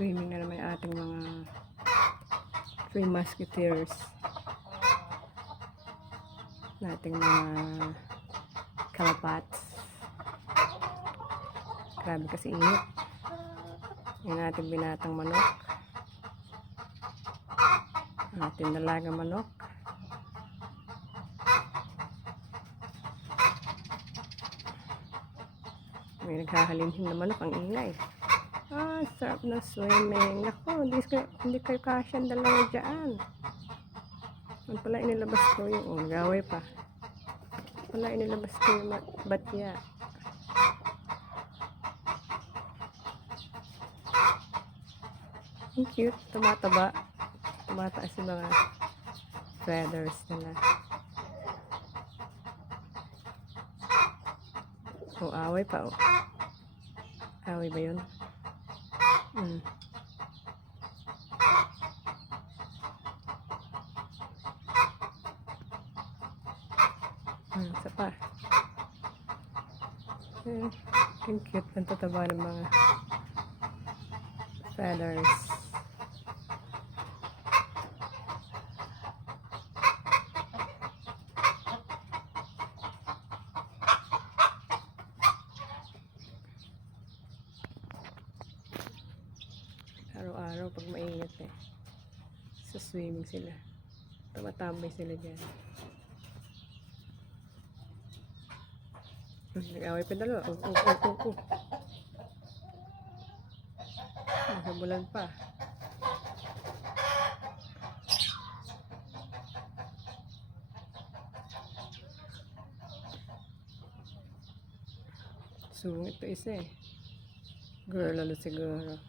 Swimming na naman yung ating mga three musketeers. Nating mga kalapats. Grabe kasi init. Yung ating binatang manok. Ating dalaga manok. May naghahalimhim na manok. Ang ingay. Ah, sarap na swimming. Naku, hindi, hindi kayo kasyan dalawa dyan. Ano pala inilabas ko yung oh, gaway pa. Wala inilabas ko yung batya. Ang cute. Tumataba. Tumataas yung mga feathers nila. Oh, away pa oh. Away ba yun? Mm. Hmm, isa pa. Eh, ang cute ng tataba ng mga feathers. Araw-araw pag mainit eh. Sa swimming sila. Tumatambay sila dyan. Nag-away pa dalawa. Oh, oh, oh, oh, oh. Nakabulan pa. Sungit to isa eh. Girl lalo siguro.